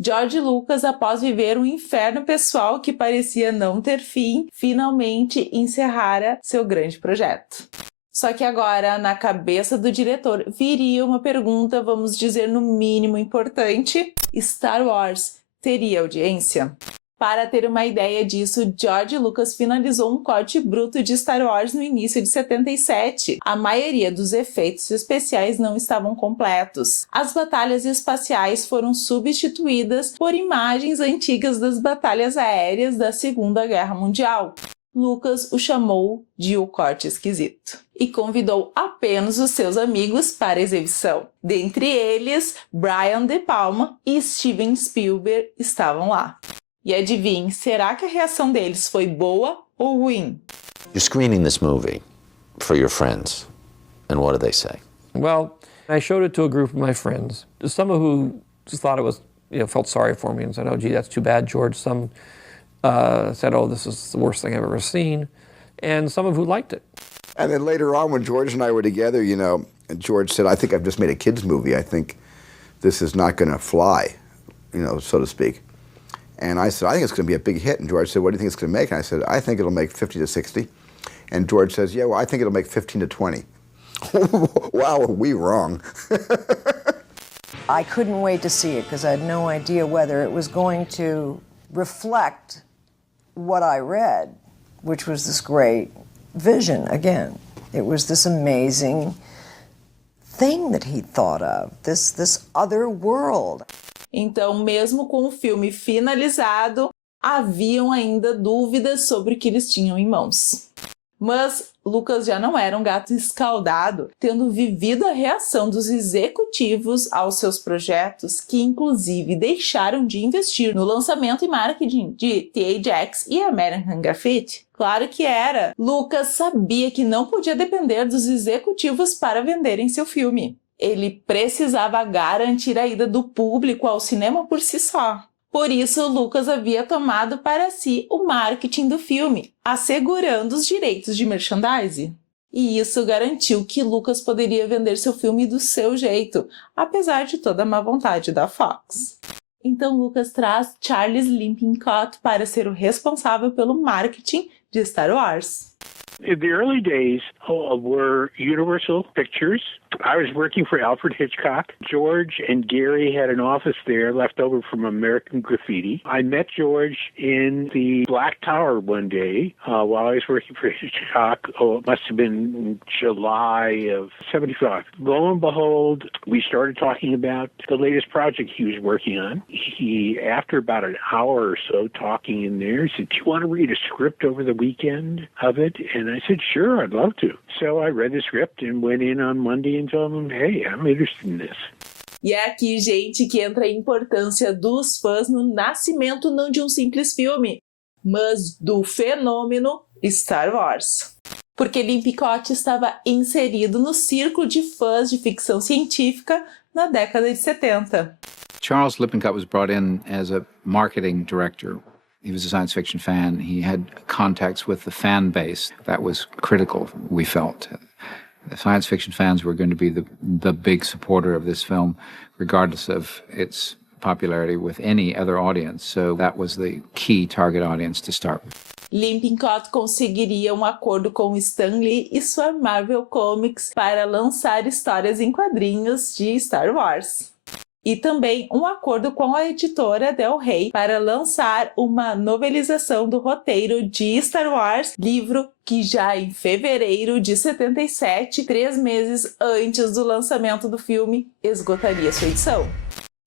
George Lucas, após viver um inferno pessoal que parecia não ter fim, finalmente encerrara seu grande projeto. Só que agora, na cabeça do diretor, viria uma pergunta, vamos dizer, no mínimo importante: Star Wars teria audiência? Para ter uma ideia disso, George Lucas finalizou um corte bruto de Star Wars no início de 77. A maioria dos efeitos especiais não estavam completos. As batalhas espaciais foram substituídas por imagens antigas das batalhas aéreas da Segunda Guerra Mundial. Lucas o chamou de o corte esquisito e convidou apenas os seus amigos para a exibição. Dentre eles, Brian De Palma e Steven Spielberg estavam lá. E adivinhe, será que a reação deles foi boa ou ruim? You're screening this movie for your friends, and what did they say? Well, I showed it to a group of my friends. Some who just thought it was, felt sorry for me and said, "Oh, gee, that's too bad, George." Some said, "Oh, this is the worst thing I've ever seen," and some who liked it. And then later on, when George and I were together, and George said, "I think I've just made a kids movie. I think this is not going to fly, so to speak." And I said, "I think it's going to be a big hit." And George said, "What do you think it's going to make?" And I said, "I think it'll make 50 to 60. And George says, "Yeah, well, I think it'll make 15 to 20. Wow, are we wrong? I couldn't wait to see it because I had no idea whether it was going to reflect what I read, which was this great vision again. It was this amazing thing that he thought of, this other world. Então, mesmo com o filme finalizado, haviam ainda dúvidas sobre o que eles tinham em mãos. Mas Lucas já não era um gato escaldado, tendo vivido a reação dos executivos aos seus projetos, que inclusive deixaram de investir no lançamento e marketing de T.J.X. e American Graffiti. Claro que era. Lucas sabia que não podia depender dos executivos para venderem seu filme. Ele precisava garantir a ida do público ao cinema por si só. Por isso, Lucas havia tomado para si o marketing do filme, assegurando os direitos de merchandising. E isso garantiu que Lucas poderia vender seu filme do seu jeito, apesar de toda a má vontade da Fox. Então Lucas traz Charles Lippincott para ser o responsável pelo marketing de Star Wars. The early days were Universal Pictures. I was working for Alfred Hitchcock. George and Gary had an office there left over from American Graffiti. I met George in the Black Tower one day while I was working for Hitchcock. Oh, it must have been July of 75. Lo and behold, we started talking about the latest project he was working on. He, after about an hour or so talking in there, he said, "Do you want to read a script over the weekend of it?" And I said, "Sure, I'd love to." So I read the script and went in on Monday and told him, "Hey, I'm interested in this." E é aqui, gente, que entra a importância dos fãs no nascimento não de um simples filme, mas do fenômeno Star Wars. Porque Lippincott estava inserido no círculo de fãs de ficção científica na década de 70. Charles Lippincott was brought in as a marketing director. He was a science fiction fan. He had contacts with the fan base. That was critical, we felt. The science fiction fans were going to be the big supporter of this film, regardless of its popularity with any other audience. So that was the key target audience to start with. Lippincott conseguiria um acordo com Stan Lee e sua Marvel Comics para lançar histórias em quadrinhos de Star Wars. E também um acordo com a editora Del Rey para lançar uma novelização do roteiro de Star Wars, livro que já em fevereiro de 77, 3 meses antes do lançamento do filme, esgotaria sua edição.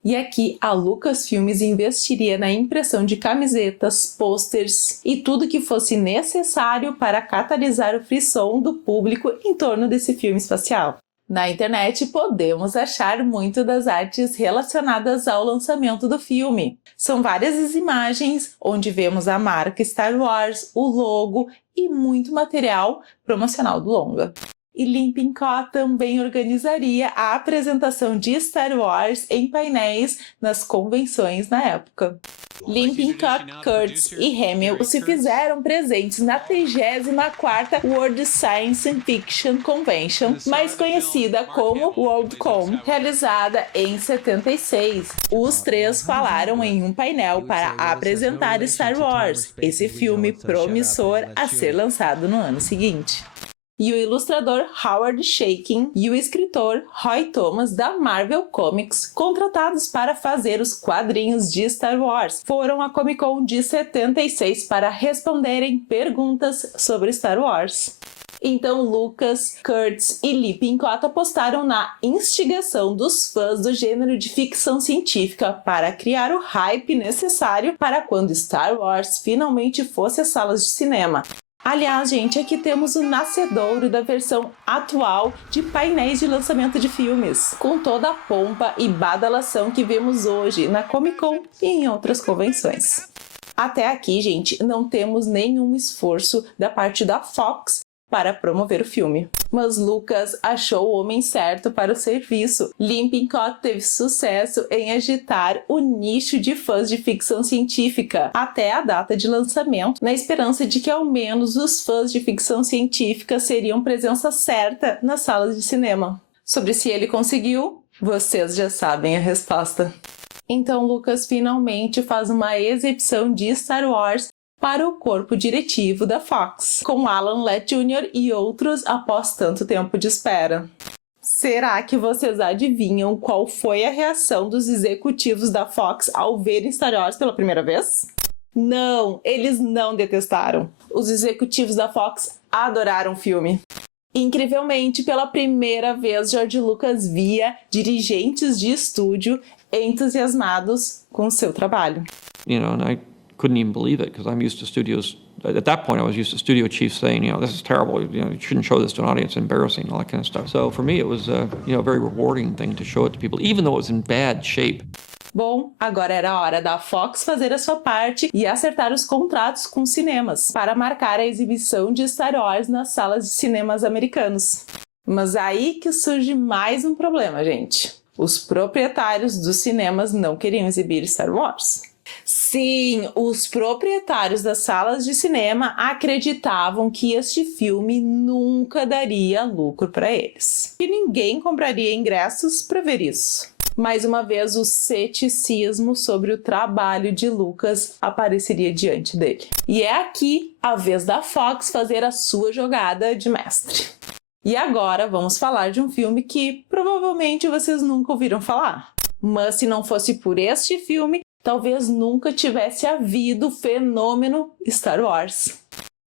E aqui a Lucasfilmes investiria na impressão de camisetas, pôsteres e tudo que fosse necessário para catalisar o frisson do público em torno desse filme espacial. Na internet podemos achar muito das artes relacionadas ao lançamento do filme. São várias as imagens onde vemos a marca Star Wars, o logo e muito material promocional do longa. E Lippincott também organizaria a apresentação de Star Wars em painéis nas convenções na época. Limping Cock, Kurtz e Hamill se fizeram presentes na 34ª World Science Fiction Convention, mais conhecida como Worldcon, realizada em 76. Os três falaram em um painel para apresentar Star Wars, esse filme promissor a ser lançado no ano seguinte. E o ilustrador Howard Chaykin e o escritor Roy Thomas da Marvel Comics, contratados para fazer os quadrinhos de Star Wars, foram à Comic Con de 76 para responderem perguntas sobre Star Wars. Então Lucas, Kurtz e Lee Pinkott apostaram na instigação dos fãs do gênero de ficção científica para criar o hype necessário para quando Star Wars finalmente fosse às salas de cinema. Aliás, gente, aqui temos o nascedouro da versão atual de painéis de lançamento de filmes, com toda a pompa e badalação que vemos hoje na Comic Con e em outras convenções. Até aqui, gente, não temos nenhum esforço da parte da Fox para promover o filme. Mas Lucas achou o homem certo para o serviço. Lee Pinkott teve sucesso em agitar o nicho de fãs de ficção científica até a data de lançamento, na esperança de que ao menos os fãs de ficção científica seriam presença certa nas salas de cinema. Sobre se ele conseguiu, vocês já sabem a resposta. Então Lucas finalmente faz uma exibição de Star Wars para o corpo diretivo da Fox, com Alan Ladd Jr. e outros após tanto tempo de espera. Será que vocês adivinham qual foi a reação dos executivos da Fox ao verem Star Wars pela primeira vez? Não, eles não detestaram. Os executivos da Fox adoraram o filme. Incrivelmente, pela primeira vez, George Lucas via dirigentes de estúdio entusiasmados com seu trabalho. Couldn't even believe it because I'm used to studios. At that point, I was used to studio chiefs saying, this is terrible. You shouldn't show this to an audience. It's embarrassing, all that kind of stuff. So for me, it was a very rewarding thing to show it to people, even though it was in bad shape. Bom, agora era a hora da Fox fazer a sua parte e acertar os contratos com cinemas para marcar a exibição de Star Wars nas salas de cinemas americanos. Mas aí que surge mais um problema, gente. Os proprietários dos cinemas não queriam exibir Star Wars. Sim, os proprietários das salas de cinema acreditavam que este filme nunca daria lucro para eles. E ninguém compraria ingressos para ver isso. Mais uma vez, o ceticismo sobre o trabalho de Lucas apareceria diante dele. E é aqui a vez da Fox fazer a sua jogada de mestre. E agora vamos falar de um filme que provavelmente vocês nunca ouviram falar. Mas se não fosse por este filme, talvez nunca tivesse havido o fenômeno Star Wars.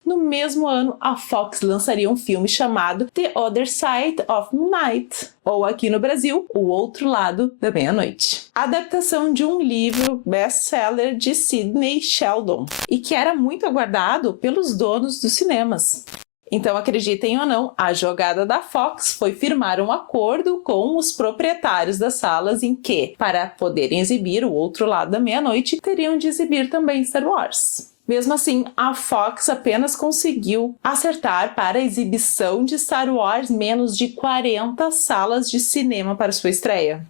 No mesmo ano, a Fox lançaria um filme chamado The Other Side of Midnight, ou aqui no Brasil, O Outro Lado da Meia-Noite. Adaptação de um livro best-seller de Sidney Sheldon, e que era muito aguardado pelos donos dos cinemas. Então, acreditem ou não, a jogada da Fox foi firmar um acordo com os proprietários das salas em que, para poderem exibir O Outro Lado da Meia-Noite, teriam de exibir também Star Wars. Mesmo assim, a Fox apenas conseguiu acertar para a exibição de Star Wars menos de 40 salas de cinema para sua estreia.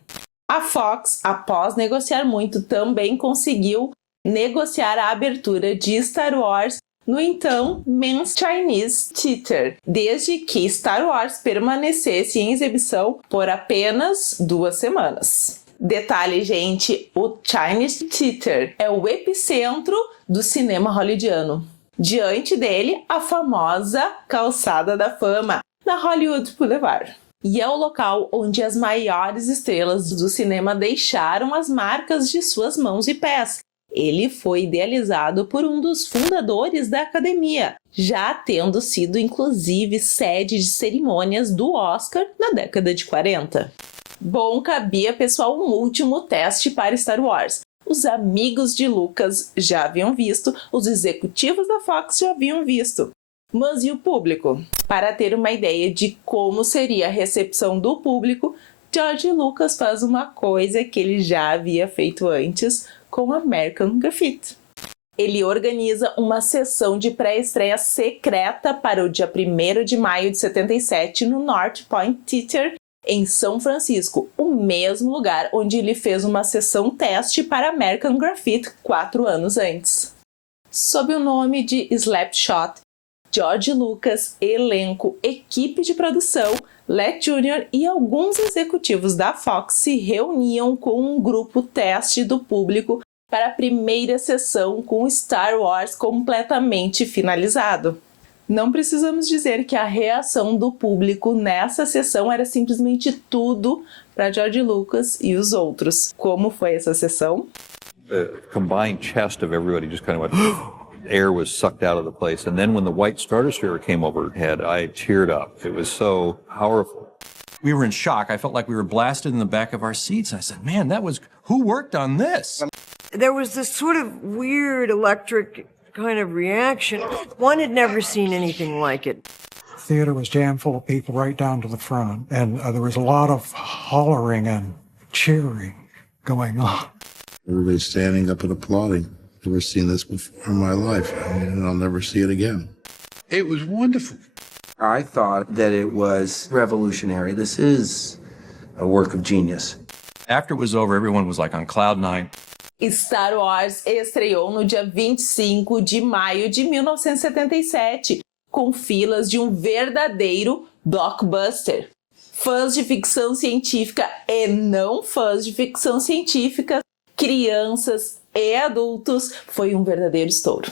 A Fox, após negociar muito, também conseguiu negociar a abertura de Star Wars no então Men's Chinese Theater, desde que Star Wars permanecesse em exibição por apenas 2 semanas. Detalhe, gente, o Chinese Theater é o epicentro do cinema hollywoodiano. Diante dele, a famosa Calçada da Fama, na Hollywood Boulevard. E é o local onde as maiores estrelas do cinema deixaram as marcas de suas mãos e pés. Ele foi idealizado por um dos fundadores da academia, já tendo sido inclusive sede de cerimônias do Oscar na década de 40. Bom, cabia, pessoal, um último teste para Star Wars. Os amigos de Lucas já haviam visto, os executivos da Fox já haviam visto. Mas e o público? Para ter uma ideia de como seria a recepção do público, George Lucas faz uma coisa que ele já havia feito antes com American Graffiti. Ele organiza uma sessão de pré-estreia secreta para o dia 1º de maio de 77 no North Point Theater em São Francisco, o mesmo lugar onde ele fez uma sessão teste para American Graffiti 4 anos antes. Sob o nome de Slapshot, George Lucas, elenco, equipe de produção, Let Jr. e alguns executivos da Fox se reuniam com um grupo teste do público para a primeira sessão com Star Wars completamente finalizado. Não precisamos dizer que a reação do público nessa sessão era simplesmente tudo para George Lucas e os outros. Como foi essa sessão? The combined chest of everybody just kind of went, air was sucked out of the place. And then when the white Star Destroyer came overhead, I teared up. It was so powerful. We were in shock. I felt like we were blasted in the back of our seats. I said, man, who worked on this? There was this sort of weird electric kind of reaction. One had never seen anything like it. The theater was jam full of people right down to the front, and there was a lot of hollering and cheering going on. Everybody standing up and applauding. Never seen this before in my life, and I'll never see it again. It was wonderful. I thought that it was revolutionary. This is a work of genius. After it was over, everyone was like on cloud nine. Star Wars estreou no dia 25 de maio de 1977, com filas de um verdadeiro blockbuster. Fãs de ficção científica e não fãs de ficção científica, crianças e adultos, foi um verdadeiro estouro.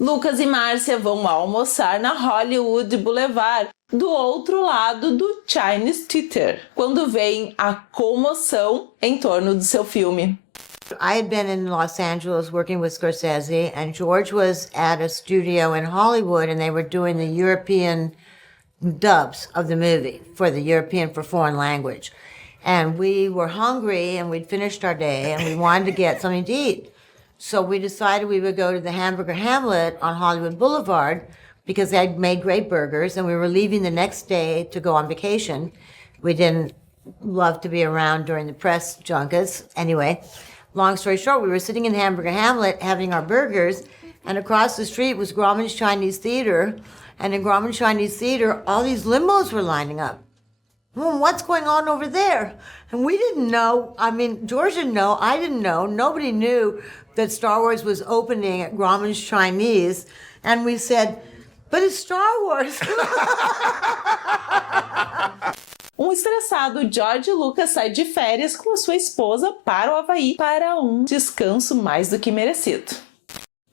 Lucas e Márcia vão almoçar na Hollywood Boulevard, do outro lado do Chinese Theater, quando veem a comoção em torno do seu filme. I had been in Los Angeles working with Scorsese, and George was at a studio in Hollywood, and they were doing the European dubs of the movie for foreign language. And we were hungry, and we'd finished our day, and we wanted to get something to eat. So we decided we would go to the Hamburger Hamlet on Hollywood Boulevard because they had made great burgers, and we were leaving the next day to go on vacation. We didn't love to be around during the press junkets. Anyway, long story short, we were sitting in Hamburger Hamlet having our burgers, and across the street was Grauman's Chinese Theater. And in Grauman's Chinese Theater, all these limos were lining up. Well, what's going on over there? And we didn't know. I mean, George didn't know. I didn't know. Nobody knew that Star Wars was opening at Grauman's Chinese. And we said, but it's Star Wars. Estressado George Lucas sai de férias com a sua esposa para o Havaí para um descanso mais do que merecido.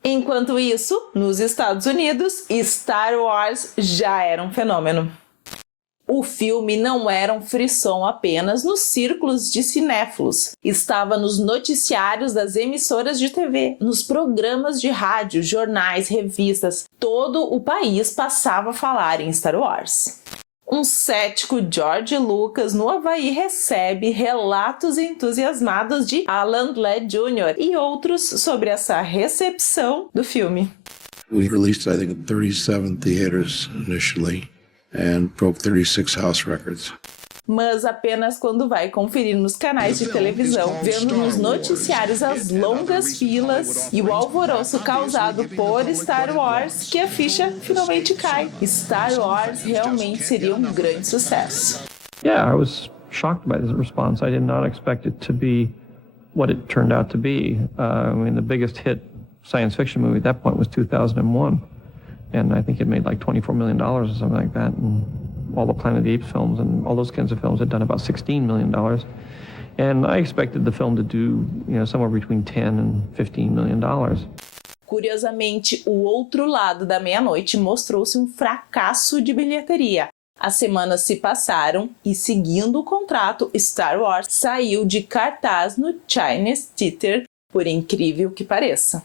Enquanto isso, nos Estados Unidos, Star Wars já era um fenômeno. O filme não era um frisson apenas nos círculos de cinéfilos. Estava nos noticiários das emissoras de TV, nos programas de rádio, jornais, revistas. Todo o país passava a falar em Star Wars. Um cético George Lucas no Havaí recebe relatos entusiasmados de Alan Ladd Jr. e outros sobre essa recepção do filme. We released, I think, in 37 theaters initially and broke 36 house records. Mas apenas quando vai conferir nos canais de televisão, vendo nos noticiários as longas filas e o alvoroço causado por Star Wars, que a ficha finalmente cai. Star Wars realmente seria um grande sucesso. Yeah, I was shocked by the response. I did not expect it to be what it turned out to be. I mean, the biggest hit science fiction movie at that point was 2001. And I think it made like $24 million or something like that. And all the Planet of the Apes films and all those kinds of films had done about $16 million. And I expected the film to do, somewhere between $10 and $15 million. Curiosamente, o outro lado da meia-noite mostrou-se um fracasso de bilheteria. As semanas se passaram e, seguindo o contrato, Star Wars saiu de cartaz no Chinese Theater, por incrível que pareça.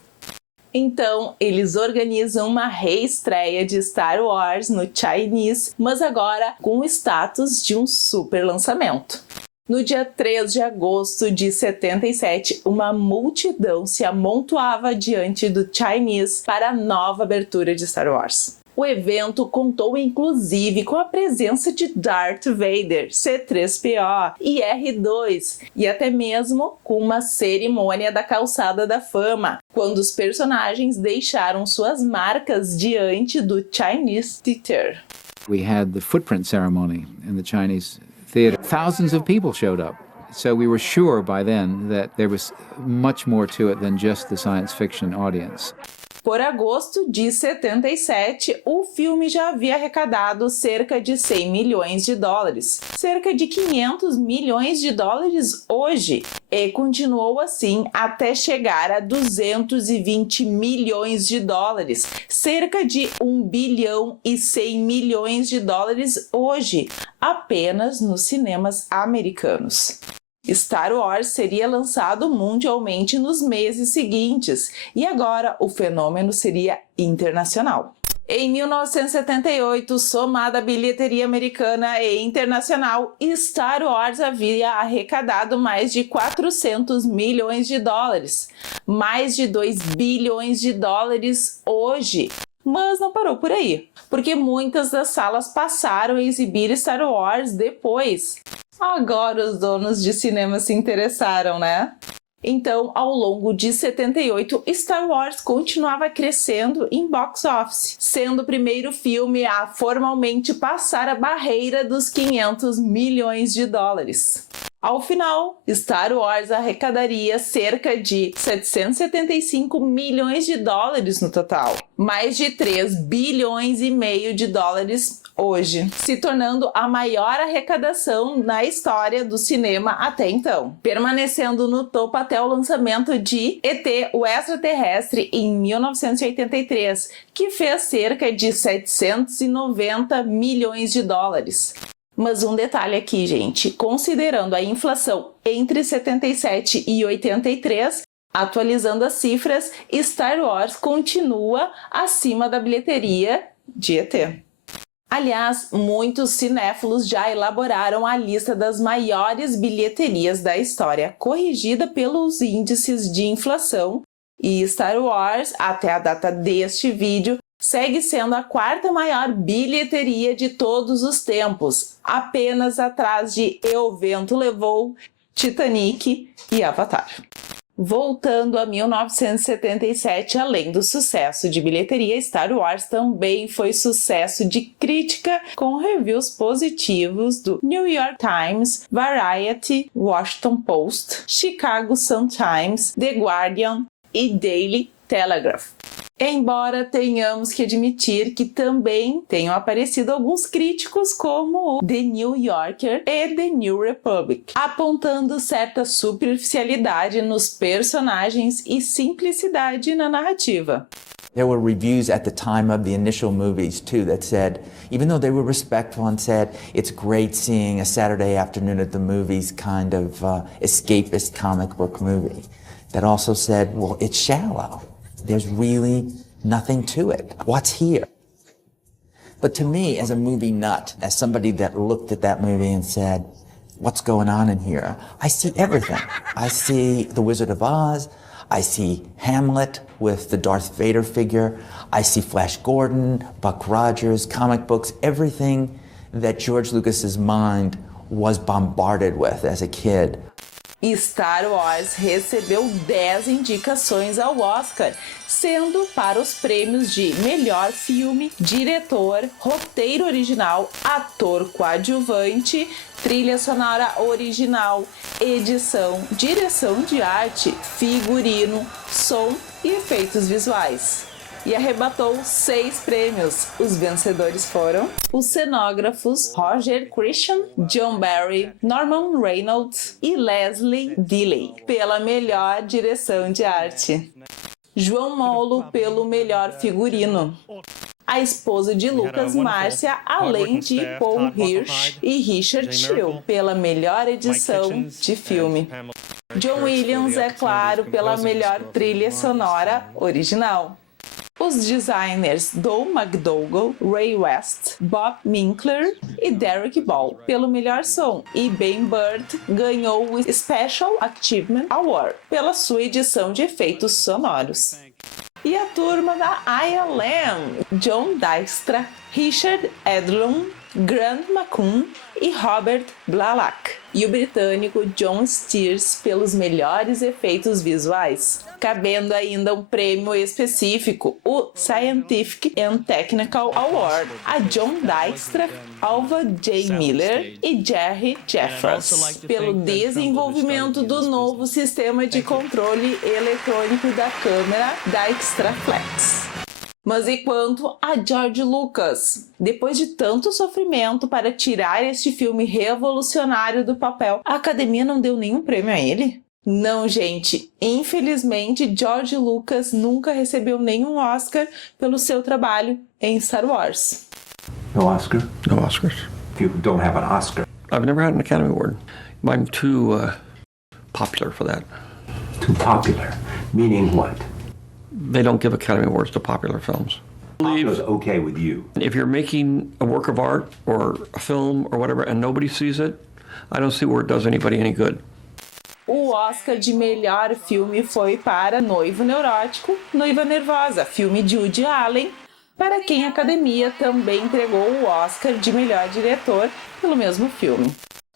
Então, eles organizam uma reestreia de Star Wars no Chinese, mas agora com o status de um super lançamento. No dia 3 de agosto de 77, uma multidão se amontoava diante do Chinese para a nova abertura de Star Wars. O evento contou inclusive com a presença de Darth Vader, C-3PO e R2, e até mesmo com uma cerimônia da Calçada da Fama, quando os personagens deixaram suas marcas diante do Chinese Theater. We had the footprint ceremony in the Chinese theater. Thousands of people showed up. So we were sure by then that there was much more to it than just the science fiction audience. Por agosto de 77, o filme já havia arrecadado cerca de 100 milhões de dólares, cerca de 500 milhões de dólares hoje, e continuou assim até chegar a 220 milhões de dólares, cerca de 1 bilhão e 100 milhões de dólares hoje, apenas nos cinemas americanos. Star Wars seria lançado mundialmente nos meses seguintes, e agora o fenômeno seria internacional. Em 1978, somada a bilheteria americana e internacional, Star Wars havia arrecadado mais de 400 milhões de dólares, mais de 2 bilhões de dólares hoje. Mas não parou por aí, porque muitas das salas passaram a exibir Star Wars depois. Agora os donos de cinema se interessaram, né? Então, ao longo de 78, Star Wars continuava crescendo em box office, sendo o primeiro filme a formalmente passar a barreira dos 500 milhões de dólares. Ao final, Star Wars arrecadaria cerca de 775 milhões de dólares no total, mais de 3 bilhões e meio de dólares hoje, se tornando a maior arrecadação na história do cinema até então, permanecendo no topo até o lançamento de E.T. o Extraterrestre em 1983, que fez cerca de 790 milhões de dólares. Mas um detalhe aqui, gente, considerando a inflação entre 77 e 83, atualizando as cifras, Star Wars continua acima da bilheteria de E.T. Aliás, muitos cinéfilos já elaboraram a lista das maiores bilheterias da história, corrigida pelos índices de inflação, e Star Wars, até a data deste vídeo, segue sendo a quarta maior bilheteria de todos os tempos, apenas atrás de E o Vento Levou, Titanic e Avatar. Voltando a 1977, além do sucesso de bilheteria, Star Wars também foi sucesso de crítica, com reviews positivos do New York Times, Variety, Washington Post, Chicago Sun-Times, The Guardian e Daily Telegraph. Embora tenhamos que admitir que também tenham aparecido alguns críticos como o The New Yorker e The New Republic, apontando certa superficialidade nos personagens e simplicidade na narrativa. There were reviews at the time of the initial movies too that said, even though they were respectful and said, it's great seeing a Saturday afternoon at the movies kind of escapist comic book movie, that also said, well, it's shallow. There's really nothing to it. What's here? But to me, as a movie nut, as somebody that looked at that movie and said, what's going on in here? I see everything. I see The Wizard of Oz. I see Hamlet with the Darth Vader figure. I see Flash Gordon, Buck Rogers, comic books, everything that George Lucas's mind was bombarded with as a kid. Star Wars recebeu 10 indicações ao Oscar, sendo para os prêmios de melhor filme, diretor, roteiro original, ator coadjuvante, trilha sonora original, edição, direção de arte, figurino, som e efeitos visuais. E arrebatou 6 prêmios. Os vencedores foram os cenógrafos Roger Christian, John Barry, Norman Reynolds e Leslie Dilley pela melhor direção de arte. João Molo pelo melhor figurino. A esposa de Lucas, Márcia, além de Paul Hirsch e Richard Schill pela melhor edição de filme. John Williams, é claro, pela melhor trilha sonora original. Os designers Doug McDougall, Ray West, Bob Winkler e Derek Ball pelo melhor som, e Ben Burtt ganhou o Special Achievement Award pela sua edição de efeitos sonoros. E a turma da ILM, John Dykstra, Richard Edlund, Grant McCune e Robert Blalock, e o britânico John Steers pelos melhores efeitos visuais, cabendo ainda um prêmio específico, o Scientific and Technical Award, a John Dykstra, Alva J. Miller e Jerry Jeffers, pelo desenvolvimento do novo sistema de controle eletrônico da câmera Dykstraflex. Mas e quanto a George Lucas? Depois de tanto sofrimento para tirar este filme revolucionário do papel, a academia não deu nenhum prêmio a ele? Não, gente. Infelizmente, George Lucas nunca recebeu nenhum Oscar pelo seu trabalho em Star Wars. No Oscar? No Oscars. You don't have an Oscar. I've never had an Academy Award. I'm too popular for that. Too popular? Meaning what? They don't give Academy Awards to popular films. Popular's okay with you. If you're making a work of art or a film or whatever and nobody sees it, I don't see where it does anybody any good. O Oscar de melhor filme foi para Noivo Neurótico, Noiva Nervosa, filme de Woody Allen, para quem a academia também entregou o Oscar de melhor diretor pelo mesmo filme.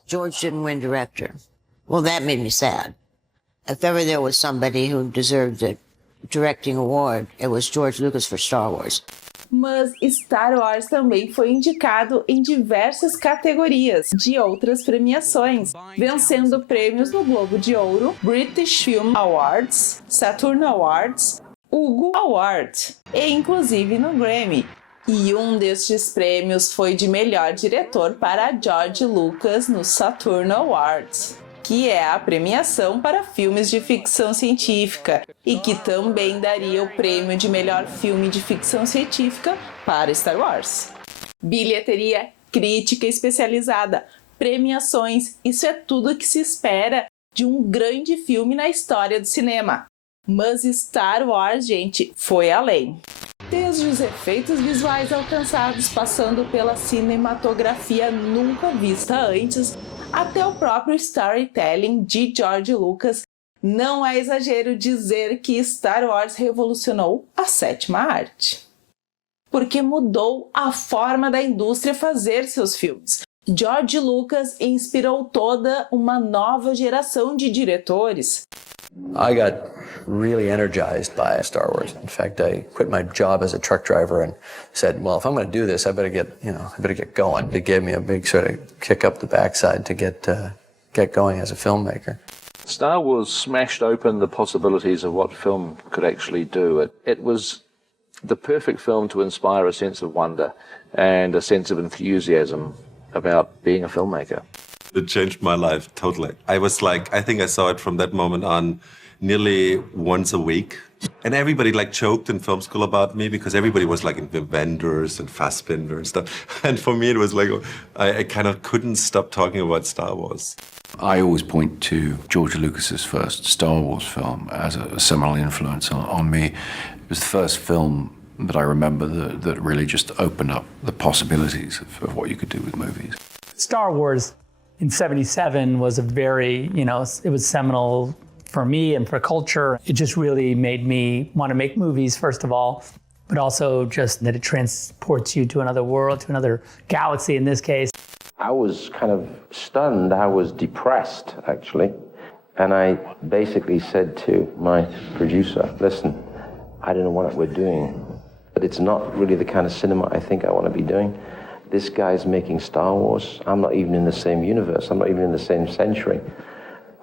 George didn't win director. Well, that made me sad. If ever there was somebody who deserved it, directing award, it was George Lucas for Star Wars. Mas Star Wars também foi indicado em diversas categorias de outras premiações, vencendo prêmios no Globo de Ouro, British Film Awards, Saturn Awards, Hugo Award e inclusive no Grammy. E um destes prêmios foi de melhor diretor para George Lucas no Saturn Awards, que é a premiação para filmes de ficção científica e que também daria o prêmio de melhor filme de ficção científica para Star Wars. Bilheteria, crítica especializada, premiações, isso é tudo que se espera de um grande filme na história do cinema. Mas Star Wars, gente, foi além. Desde os efeitos visuais alcançados, passando pela cinematografia nunca vista antes, até o próprio storytelling de George Lucas, não é exagero dizer que Star Wars revolucionou a sétima arte. Porque mudou a forma da indústria fazer seus filmes. George Lucas inspirou toda uma nova geração de diretores. I got really energized by Star Wars. In fact, I quit my job as a truck driver and said, well, if I'm going to do this, I better get going. It gave me a big sort of kick up the backside to get going as a filmmaker. Star Wars smashed open the possibilities of what film could actually do. It was the perfect film to inspire a sense of wonder and a sense of enthusiasm about being a filmmaker. It changed my life totally. I think I saw it from that moment on nearly once a week. And everybody joked in film school about me because everybody was into Wenders and Fassbinder and stuff. And for me, it was I kind of couldn't stop talking about Star Wars. I always point to George Lucas's first Star Wars film as a seminal influence on me. It was the first film that I remember that really just opened up the possibilities of what you could do with movies. Star Wars in '77 was a very, it was seminal for me and for culture. It just really made me want to make movies, first of all, but also just that it transports you to another world, to another galaxy in this case. I was kind of stunned. I was depressed, actually. And I basically said to my producer, listen, I don't know what we're doing, but it's not really the kind of cinema I think I want to be doing. This guy's making Star Wars. I'm not even in the same universe. I'm not even in the same century.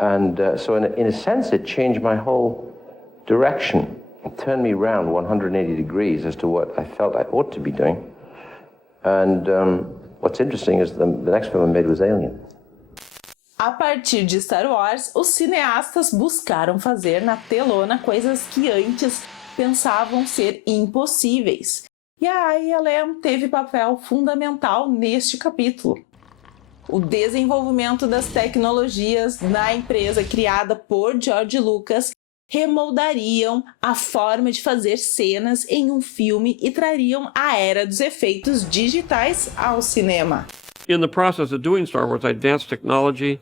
And so in a sense, it changed my whole direction. It turned me around 180 degrees as to what I felt I ought to be doing. And what's interesting is the next film I made was Alien. A partir de Star Wars, os cineastas buscaram fazer na telona coisas que antes pensavam ser impossíveis. E a ILM teve papel fundamental neste capítulo. O desenvolvimento das tecnologias na empresa criada por George Lucas remoldariam a forma de fazer cenas em um filme e trariam a era dos efeitos digitais ao cinema. In the process of doing Star Wars, I advanced technology.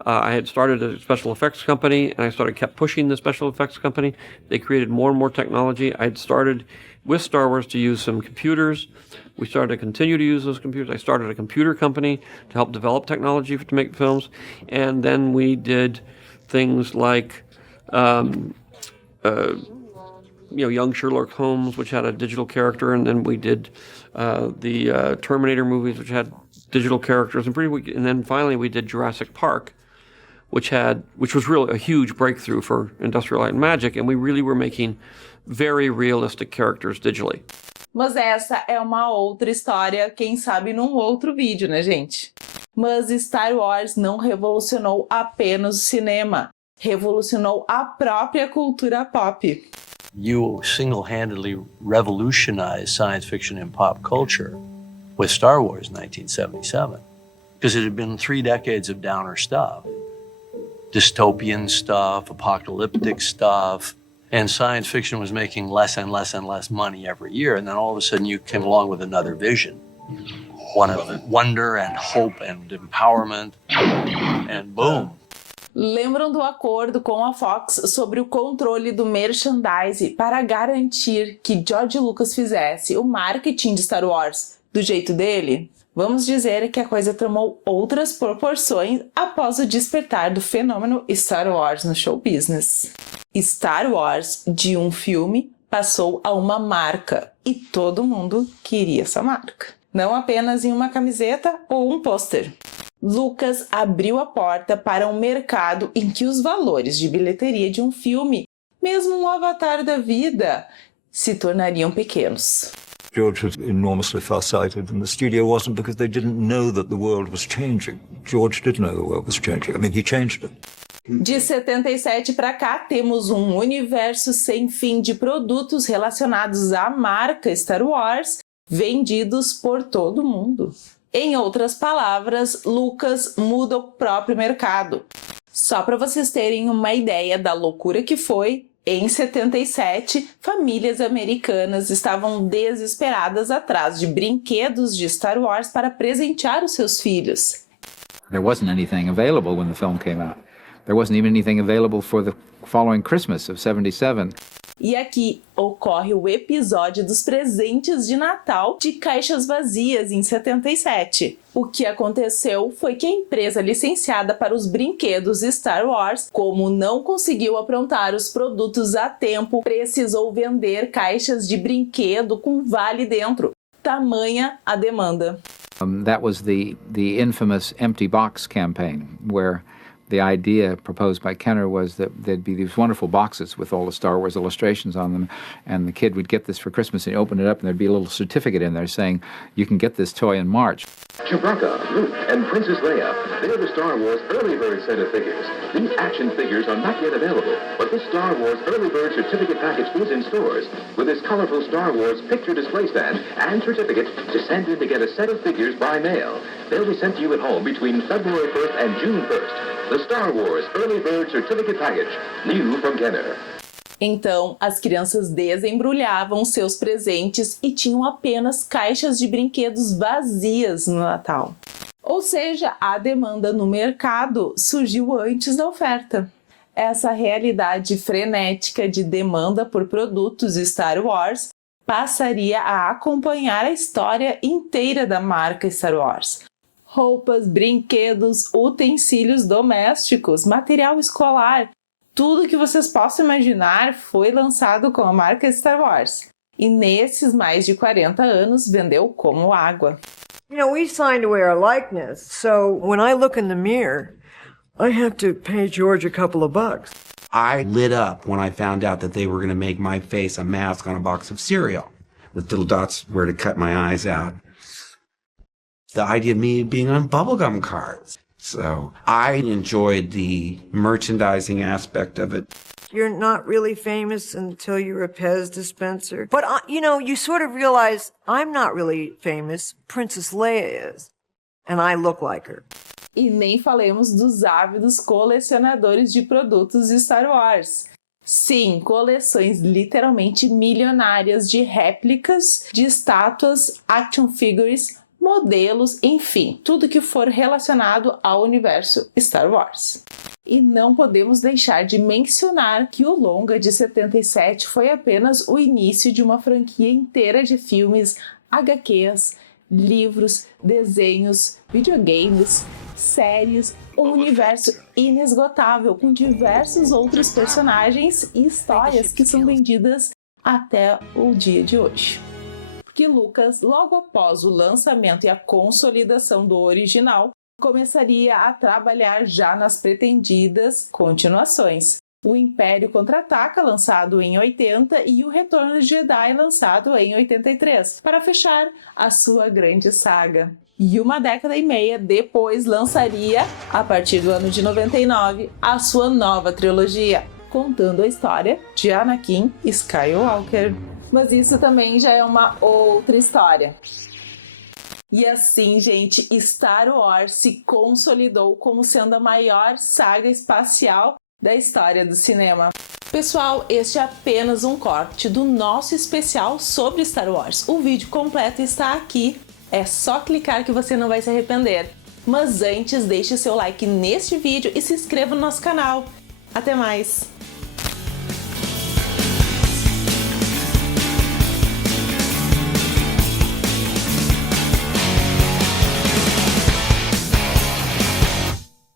I had started a special effects company, and I kept pushing the special effects company. They created more and more technology. I had started with Star Wars to use some computers. We started to continue to use those computers. I started a computer company to help develop technology to make films. And then we did things like, Young Sherlock Holmes, which had a digital character. And then we did the Terminator movies, which had digital characters. And then finally we did Jurassic Park, which was really a huge breakthrough for Industrial Light and Magic, and we really were making very realistic characters digitally. Mas essa é uma outra história, quem sabe num outro vídeo, né, gente? Mas Star Wars não revolucionou apenas o cinema, revolucionou a própria cultura pop. You single-handedly revolutionized science fiction and pop culture with Star Wars in 1977, because it had been 3 decades of downer stuff. Dystopian stuff, apocalyptic stuff, and science fiction was making less and less and less money every year. And then all of a sudden you came along with another vision, one of wonder and hope and empowerment, and boom. Lembram do acordo com a Fox sobre o controle do merchandising para garantir que George Lucas fizesse o marketing de Star Wars do jeito dele? Vamos dizer que a coisa tomou outras proporções após o despertar do fenômeno Star Wars no show business. Star Wars, de um filme, passou a uma marca e todo mundo queria essa marca. Não apenas em uma camiseta ou um pôster. Lucas abriu a porta para um mercado em que os valores de bilheteria de um filme, mesmo um Avatar da vida, se tornariam pequenos. George was enormously far-sighted, and the studio wasn't, because they didn't know that the world was changing. George did know the world was changing. I mean, he changed it. De 77 para cá, temos um universo sem fim de produtos relacionados à marca Star Wars, vendidos por todo mundo. Em outras palavras, Lucas muda o próprio mercado. Só para vocês terem uma ideia da loucura que foi, em 77, famílias americanas estavam desesperadas atrás de brinquedos de Star Wars para presentear os seus filhos. There wasn't anything available when the film came out. There wasn't even anything available for the following Christmas of 77. E aqui ocorre o episódio dos presentes de Natal de caixas vazias em 77. O que aconteceu foi que a empresa licenciada para os brinquedos Star Wars, como não conseguiu aprontar os produtos a tempo, precisou vender caixas de brinquedo com vale dentro. Tamanha a demanda. That was the infamous empty box campaign, where the idea proposed by Kenner was that there'd be these wonderful boxes with all the Star Wars illustrations on them, and the kid would get this for Christmas, and he'd open it up, and there'd be a little certificate in there saying, you can get this toy in March. Chewbacca, Luke, and Princess Leia. They're the Star Wars Early Bird set of figures. These action figures are not yet available, but this Star Wars Early Bird certificate package is in stores, with this colorful Star Wars picture display stand and certificate to send in to get a set of figures by mail. They'll be sent to you at home between February 1st and June 1st. The Star Wars Early Bird Certificate Package, new from Kenner. Então, as crianças desembrulhavam seus presentes e tinham apenas caixas de brinquedos vazias no Natal. Ou seja, a demanda no mercado surgiu antes da oferta. Essa realidade frenética de demanda por produtos Star Wars passaria a acompanhar a história inteira da marca Star Wars. Roupas, brinquedos, utensílios domésticos, material escolar, tudo que vocês possam imaginar foi lançado com a marca Star Wars. E nesses mais de 40 anos vendeu como água. You know, we signed to wear a likeness, so when I look in the mirror, I have to pay George a couple of bucks. I lit up when I found out that they were going to make my face a mask on a box of cereal with little dots where to cut my eyes out. The idea of me being on bubblegum cards. So I enjoyed the merchandising aspect of it. You're not really famous until you're a Pez dispenser. But, you know, you sort of realize I'm not really famous. Princess Leia is. And I look like her. E nem falemos dos ávidos colecionadores de produtos de Star Wars. Sim, coleções literalmente milionárias de réplicas de estátuas, action figures, modelos, enfim, tudo que for relacionado ao universo Star Wars. E não podemos deixar de mencionar que o longa de 77 foi apenas o início de uma franquia inteira de filmes, HQs, livros, desenhos, videogames, séries, um universo inesgotável com diversos outros personagens e histórias que são vendidas até o dia de hoje. Porque Lucas, logo após o lançamento e a consolidação do original, começaria a trabalhar já nas pretendidas continuações. O Império Contra-Ataca, lançado em 80, e o Retorno de Jedi, lançado em 83, para fechar a sua grande saga. E uma década e meia depois lançaria, a partir do ano de 99, a sua nova trilogia, contando a história de Anakin Skywalker. Mas isso também já é uma outra história. E assim, gente, Star Wars se consolidou como sendo a maior saga espacial da história do cinema. Pessoal, este é apenas um corte do nosso especial sobre Star Wars. O vídeo completo está aqui, é só clicar que você não vai se arrepender. Mas antes, deixe seu like neste vídeo e se inscreva no nosso canal. Até mais!